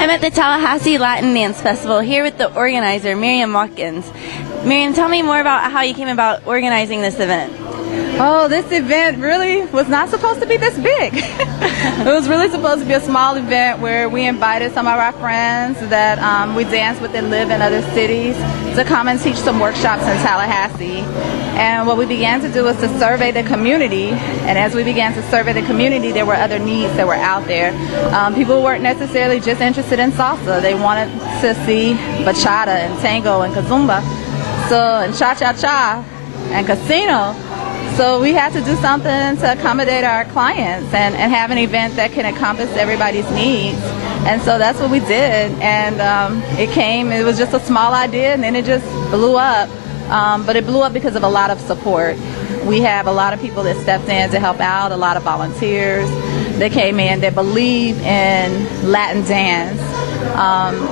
I'm at the Tallahassee Latin Dance Festival here with the organizer, Miriam Watkins. Miriam, tell me more about how you came about organizing this event. Oh, this event really was not supposed to be this big. It was really supposed to be a small event where we invited some of our friends that we dance with and live in other cities to come and teach some workshops in Tallahassee. And what we began to do was to survey the community. And as we began to survey the community, there were other needs that were out there. People weren't necessarily just interested in salsa. They wanted to see bachata and tango and kazumba, and cha-cha-cha and casino. So we had to do something to accommodate our clients and have an event that can encompass everybody's needs. And so that's what we did. And it was just a small idea, and then it just blew up. But it blew up because of a lot of support. We have a lot of people that stepped in to help out, a lot of volunteers that came in that believe in Latin dance.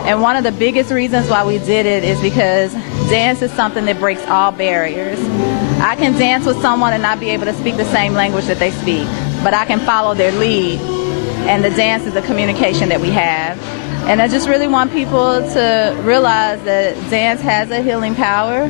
And one of the biggest reasons why we did it is because dance is something that breaks all barriers. I can dance with someone and not be able to speak the same language that they speak, but I can follow their lead, and the dance is the communication that we have. And I just really want people to realize that dance has a healing power.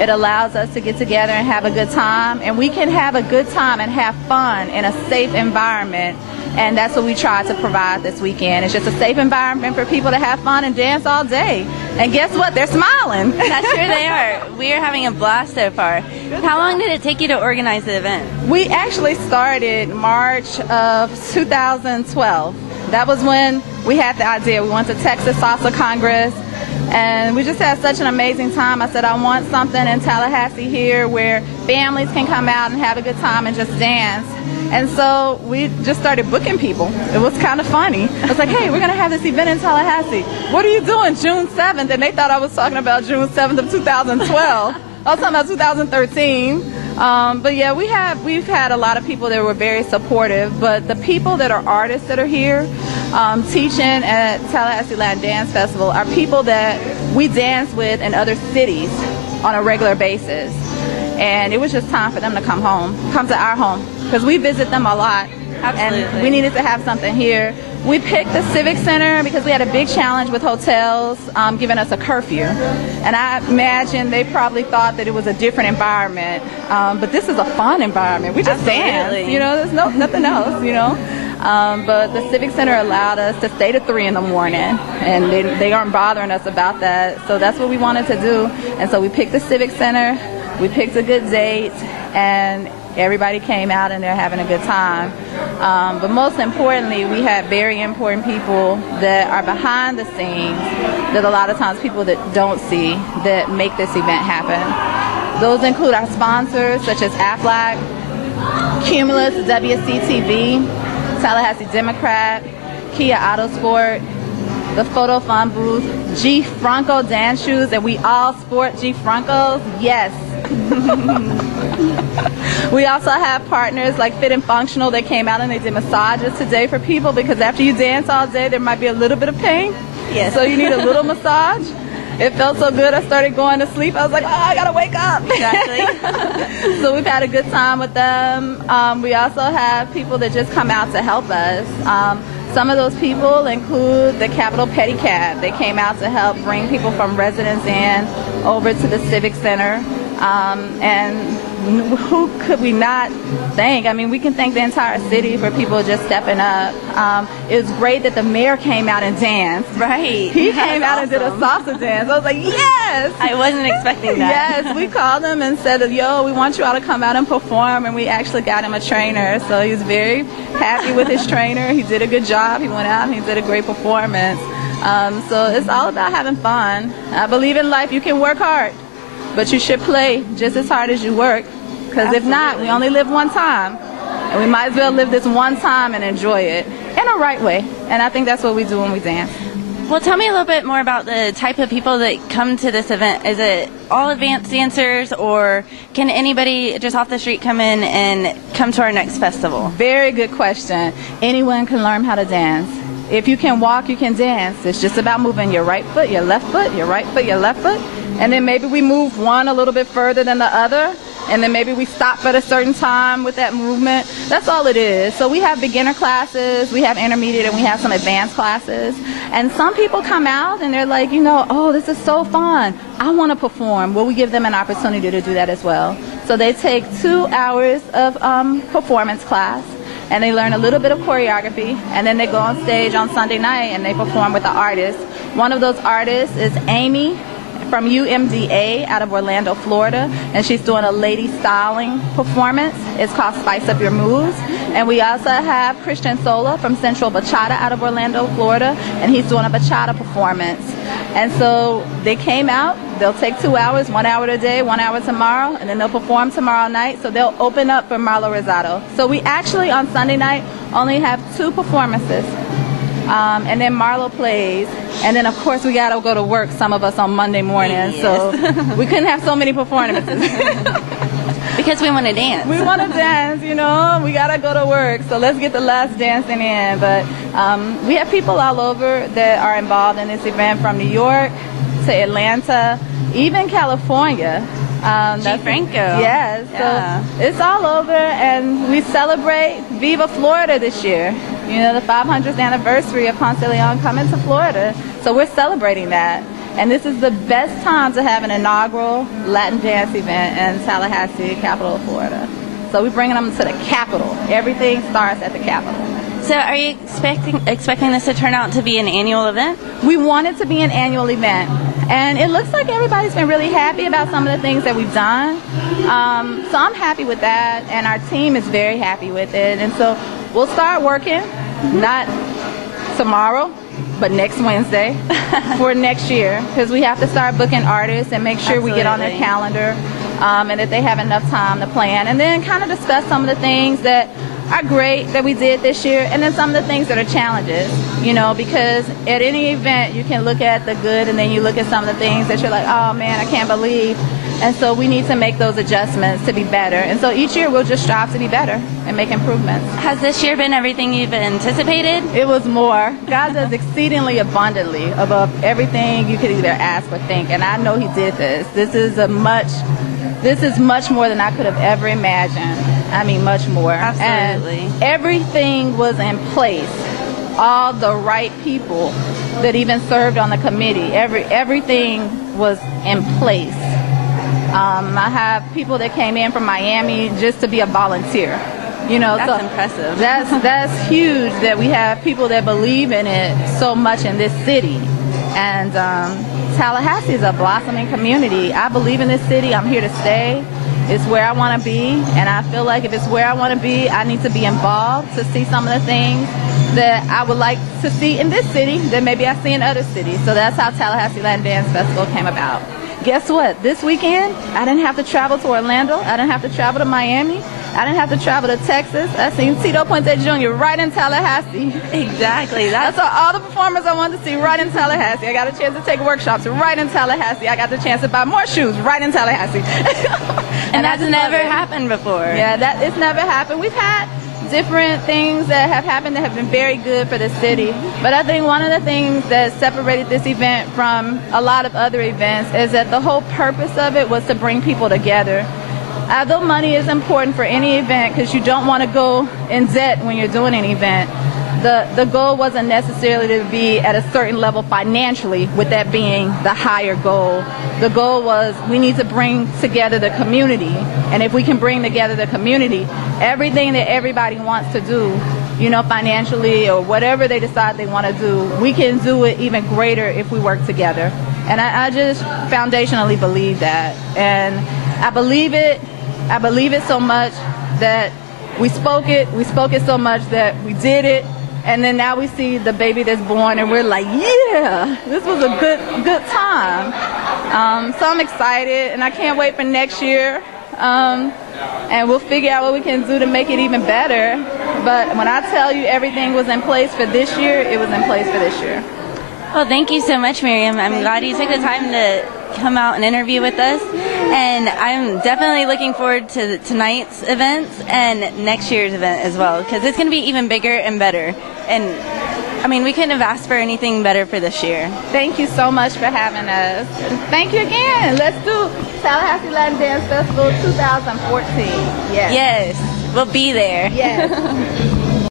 It allows us to get together and have a good time, and we can have a good time and have fun in a safe environment. And that's what we tried to provide this weekend. It's just a safe environment for people to have fun and dance all day. And guess what? They're smiling. That's sure they are. We are having a blast so far. How long did it take you to organize the event? We actually started March of 2012. That was when we had the idea. We went to Texas Salsa Congress, and we just had such an amazing time. I said, I want something in Tallahassee here where families can come out and have a good time and just dance. And so we just started booking people. It was kind of funny. I was like, hey, we're going to have this event in Tallahassee. What are you doing June 7th? And they thought I was talking about June 7th of 2012. I was talking about 2013. But yeah, we've had a lot of people that were very supportive. But the people that are artists that are here teaching at Tallahassee Latin Dance Festival are people that we dance with in other cities on a regular basis. And it was just time for them to come to our home, because we visit them a lot. Absolutely. And we needed to have something here. We picked the Civic Center because we had a big challenge with hotels giving us a curfew. And I imagine they probably thought that it was a different environment. But this is a fun environment. We just dance. There's nothing else, But the Civic Center allowed us to stay to 3 in the morning, and they aren't bothering us about that. So that's what we wanted to do. And so we picked the Civic Center. We picked a good date, and everybody came out and they're having a good time. But most importantly, we have very important people that are behind the scenes that a lot of times people that don't see that make this event happen. Those include our sponsors such as Aflac, Cumulus, WCTV, Tallahassee Democrat, Kia Autosport, the Photo Fun booth, G. Franco dance shoes, and we all sport G. Francos. Yes. We also have partners like Fit and Functional that came out and they did massages today for people, because after you dance all day, there might be a little bit of pain. Yes. So you need a little massage. It felt so good, I started going to sleep. I was like, oh, I gotta wake up. Exactly. So we've had a good time with them. We also have people that just come out to help us. Some of those people include the Capitol Pedicab. They came out to help bring people from Residence Inn over to the Civic Center. And who could we not thank? I mean, we can thank the entire city for people just stepping up. It was great that the mayor came out and danced. Right. He came out and did a salsa dance. I was like, yes! I wasn't expecting that. Yes, we called him and said, yo, we want you all to come out and perform, and we actually got him a trainer. So he was very happy with his trainer. He did a good job. He went out and he did a great performance. So it's all about having fun. I believe in life you can work hard, but you should play just as hard as you work, because if not, we only live one time, and we might as well live this one time and enjoy it in a right way. And I think that's what we do when we dance. Well, tell me a little bit more about the type of people that come to this event. Is it all advanced dancers, or can anybody just off the street come in and come to our next festival? Very good question. Anyone can learn how to dance. If you can walk, you can dance. It's just about moving your right foot, your left foot, your right foot, your left foot. And then maybe we move one a little bit further than the other. and then maybe we stop at a certain time with that movement. That's all it is. So we have beginner classes, we have intermediate, and we have some advanced classes. And some people come out and they're like, oh, this is so fun. I want to perform. Well, we give them an opportunity to do that as well. So they take 2 hours of performance class, and they learn a little bit of choreography, and then they go on stage on Sunday night and they perform with the artists. One of those artists is Amy from UMDA out of Orlando, Florida, and she's doing a lady styling performance. It's called Spice Up Your Moves. And we also have Christian Sola from Central Bachata out of Orlando, Florida, and he's doing a bachata performance. And so they came out, they'll take 2 hours, 1 hour today, 1 hour tomorrow, and then they'll perform tomorrow night. So they'll open up for Marlo Rosado. So we actually on Sunday night only have 2 performances. And then Marlo plays, and then of course we gotta go to work, some of us on Monday morning, yes. So we couldn't have so many performances. Because we want to dance. We want to dance, we gotta go to work, so let's get the last dancing in. But we have people all over that are involved in this event, from New York to Atlanta, even California. G. Franco. Yes, yeah. So it's all over, and we celebrate Viva Florida this year. The 500th anniversary of Ponce de Leon coming to Florida. So we're celebrating that. And this is the best time to have an inaugural Latin dance event in Tallahassee, capital of Florida. So we're bringing them to the capital. Everything starts at the capital. So are you expecting this to turn out to be an annual event? We want it to be an annual event. And it looks like everybody's been really happy about some of the things that we've done. So I'm happy with that, and our team is very happy with it. And so we'll start working, not tomorrow, but next Wednesday for next year, because we have to start booking artists and make sure we get on their calendar, and that they have enough time to plan, and then kind of discuss some of the things that are great that we did this year, and then some of the things that are challenges, because at any event you can look at the good, and then you look at some of the things that you're like, oh man, I can't believe. And so we need to make those adjustments to be better. And so each year we'll just strive to be better and make improvements. Has this year been everything you've anticipated? It was more. God does exceedingly abundantly above everything you could either ask or think. And I know He did this. This is much more than I could have ever imagined. I mean, much more. Absolutely. And everything was in place. All the right people that even served on the committee. Everything was in place. I have people that came in from Miami just to be a volunteer. That's impressive. That's huge that we have people that believe in it so much in this city. And Tallahassee is a blossoming community. I believe in this city. I'm here to stay. It's where I want to be, and I feel like if it's where I want to be, I need to be involved to see some of the things that I would like to see in this city that maybe I see in other cities. So that's how Tallahassee Latin Dance Festival came about. Guess what? This weekend, I didn't have to travel to Orlando. I didn't have to travel to Miami. I didn't have to travel to Texas. I seen Tito Puente Jr. right in Tallahassee. Exactly. That's all the performers I wanted to see right in Tallahassee. I got a chance to take workshops right in Tallahassee. I got the chance to buy more shoes right in Tallahassee. and that's never happened before. Yeah, it's never happened. We've had different things that have happened that have been very good for the city. But I think one of the things that separated this event from a lot of other events is that the whole purpose of it was to bring people together. Although money is important for any event, because you don't want to go in debt when you're doing an event, the goal wasn't necessarily to be at a certain level financially, with that being the higher goal. The goal was we need to bring together the community. And if we can bring together the community, everything that everybody wants to do, financially or whatever they decide they want to do, we can do it even greater if we work together. And I just foundationally believe that. And I believe it so much that we spoke it so much that we did it, and then now we see the baby that's born, and we're like, yeah, this was a good time. So I'm excited, and I can't wait for next year, and we'll figure out what we can do to make it even better. But when I tell you everything was in place for this year, it was in place for this year. Well, thank you so much, Miriam. I'm glad you took the time to come out and interview with us, and I'm definitely looking forward to tonight's events and next year's event as well, because it's going to be even bigger and better. And I mean, we couldn't have asked for anything better for this year. Thank you so much for having us. And thank you again. Let's do Tallahassee Latin Dance Festival 2014. Yes. Yes, we'll be there. Yes.